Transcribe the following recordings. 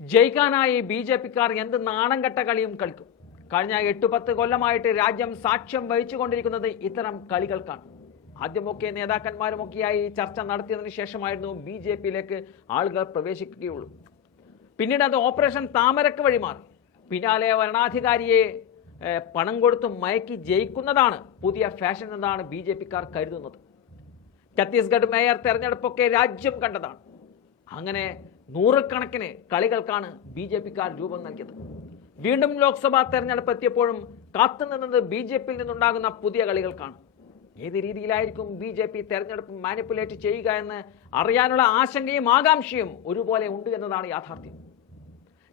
ജയിക്കാനായി B J പിക്കാർ എന്ത് നാണംകെട്ട കളിയും കളിക്കും. കഴിഞ്ഞ എട്ട് പത്ത് കൊല്ലമായിട്ട് രാജ്യം സാക്ഷ്യം വഹിച്ചുകൊണ്ടിരിക്കുന്നത് ഇത്തരം കളികൾക്കാണ്. ആദ്യമൊക്കെ നേതാക്കന്മാരുമൊക്കെയായി ചർച്ച നടത്തിയതിനു ശേഷമായിരുന്നു ബി ജെ പിയിലേക്ക് ആളുകൾ പ്രവേശിക്കുകയുള്ളൂ. പിന്നീട് അത് ഓപ്പറേഷൻ താമരക്ക് വഴി മാറി. പിന്നാലെ വരണാധികാരിയെ പണം കൊടുത്ത് മയക്കി ജയിക്കുന്നതാണ് പുതിയ ഫാഷൻ എന്നാണ് ബി ജെ പിക്കാർ കരുതുന്നത്. ഛത്തീസ്ഗഡ് മേയർ തെരഞ്ഞെടുപ്പൊക്കെ രാജ്യം കണ്ടതാണ്. അങ്ങനെ നൂറുകണക്കിന് കളികൾക്കാണ് ബി ജെ പിക്കാർ രൂപം നൽകിയത്. വീണ്ടും ലോക്സഭാ തെരഞ്ഞെടുപ്പ് എത്തിയപ്പോഴും കാത്തുനിന്നത് ബി ജെ പിയിൽ നിന്നുണ്ടാകുന്ന പുതിയ കളികൾക്കാണ്. ഏത് രീതിയിലായിരിക്കും ബി ജെ പി തെരഞ്ഞെടുപ്പ് മാനിപ്പുലേറ്റ് ചെയ്യുക എന്ന് അറിയാനുള്ള ആശങ്കയും ആകാംക്ഷയും ഒരുപോലെ ഉണ്ട് എന്നതാണ് യാഥാർത്ഥ്യം.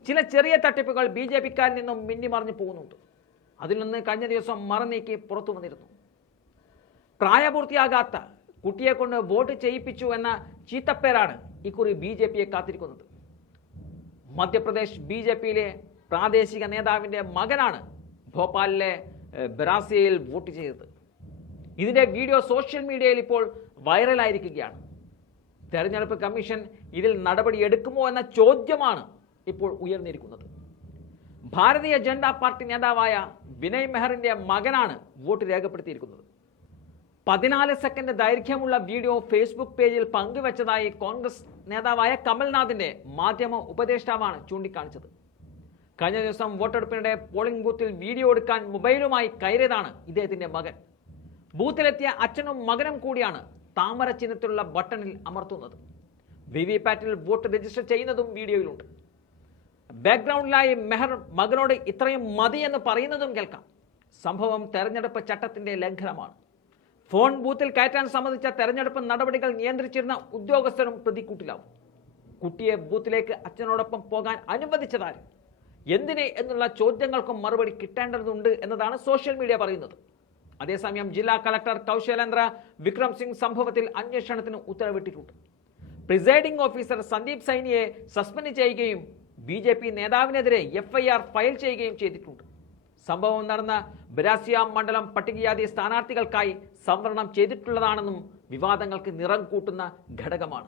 ചില ചെറിയ തട്ടിപ്പുകൾ ബി ജെ പിക്കാരിൽ നിന്നും മിന്നിമറിഞ്ഞു പോകുന്നുണ്ട്. അതിൽ നിന്ന് കഴിഞ്ഞ ദിവസം മറനീക്കി പുറത്തു വന്നിരുന്നു. പ്രായപൂർത്തിയാകാത്ത കുട്ടിയെ കൊണ്ട് വോട്ട് ചെയ്യിപ്പിച്ചു എന്ന ചീത്തപ്പേരാണ് ഇക്കുറി ബി ജെ പിയെ കാത്തിരിക്കുന്നത്. മധ്യപ്രദേശ് ബി ജെ പിയിലെ പ്രാദേശിക നേതാവിന്റെ മകനാണ് ഭോപ്പാലിലെ ബറാസിയയിൽ വോട്ട് ചെയ്തത്. ഇതിന്റെ വീഡിയോ സോഷ്യൽ മീഡിയയിൽ ഇപ്പോൾ വൈറലായിരിക്കുകയാണ്. തെരഞ്ഞെടുപ്പ് കമ്മീഷൻ ഇതിൽ നടപടി എടുക്കുമോ എന്ന ചോദ്യമാണ് ഇപ്പോൾ ഉയർന്നിരിക്കുന്നത്. ഭാരതീയ ജനതാ പാർട്ടി നേതാവായ വിനയ് മെഹറിന്റെ മകനാണ് വോട്ട് രേഖപ്പെടുത്തിയിരിക്കുന്നത്. പതിനാല് സെക്കൻഡ് ദൈർഘ്യമുള്ള വീഡിയോ ഫേസ്ബുക്ക് പേജിൽ പങ്കുവച്ചതായി കോൺഗ്രസ് നേതാവായ കമൽനാഥിന്റെ മാധ്യമ ഉപദേഷ്ടാവാണ് ചൂണ്ടിക്കാണിച്ചത്. കഴിഞ്ഞ ദിവസം വോട്ടെടുപ്പിനിടെ പോളിംഗ് ബൂത്തിൽ വീഡിയോ എടുക്കാൻ മൊബൈലുമായി കയറിയതാണ് ഇദ്ദേഹത്തിന്റെ മകൻ. ബൂത്തിലെത്തിയ അച്ഛനും മകനും കൂടിയാണ് താമര ചിഹ്നത്തിലുള്ള ബട്ടണിൽ അമർത്തുന്നത്. വി വി പാറ്റിൽ വോട്ട് രജിസ്റ്റർ ചെയ്യുന്നതും വീഡിയോയിലുണ്ട്. ബാക്ക്ഗ്രൗണ്ടിലായി മെഹർ മകനോട് ഇത്രയും മതി എന്ന് പറയുന്നതും കേൾക്കാം. സംഭവം തെരഞ്ഞെടുപ്പ് ചട്ടത്തിന്റെ ലംഘനമാണ്. ഫോൺ ബൂത്തിൽ കയറ്റാൻ സംബന്ധിച്ച തെരഞ്ഞെടുപ്പ് നടപടികൾ നിയന്ത്രിച്ചിരുന്ന ഉദ്യോഗസ്ഥരും പ്രതിക്കൂട്ടിലാവും. കുട്ടിയെ ബൂത്തിലേക്ക് അച്ഛനോടൊപ്പം പോകാൻ അനുവദിച്ചതാര്? എന്തിനെ എന്നുള്ള ചോദ്യങ്ങൾക്കും മറുപടി കിട്ടേണ്ടതുണ്ട് എന്നതാണ് സോഷ്യൽ മീഡിയ പറയുന്നത്. അതേസമയം ജില്ലാ കളക്ടർ കൗശലേന്ദ്ര വിക്രം സിംഗ് സംഭവത്തിൽ അന്വേഷണത്തിന് ഉത്തരവിട്ടിട്ടുണ്ട്. പ്രിസൈഡിംഗ് ഓഫീസർ സന്ദീപ് സൈനിയെ സസ്പെൻഡ് ചെയ്യുകയും ബി നേതാവിനെതിരെ എഫ്ഐആർ ഫയൽ ചെയ്യുകയും ചെയ്തിട്ടുണ്ട്. സംഭവം നടന്ന ബരാസിയാം മണ്ഡലം പട്ടികജാതി സ്ഥാനാർത്ഥികൾക്കായി സംവരണം ചെയ്തിട്ടുള്ളതാണെന്നും വിവാദങ്ങൾക്ക് നിറം കൂട്ടുന്ന ഘടകമാണ്.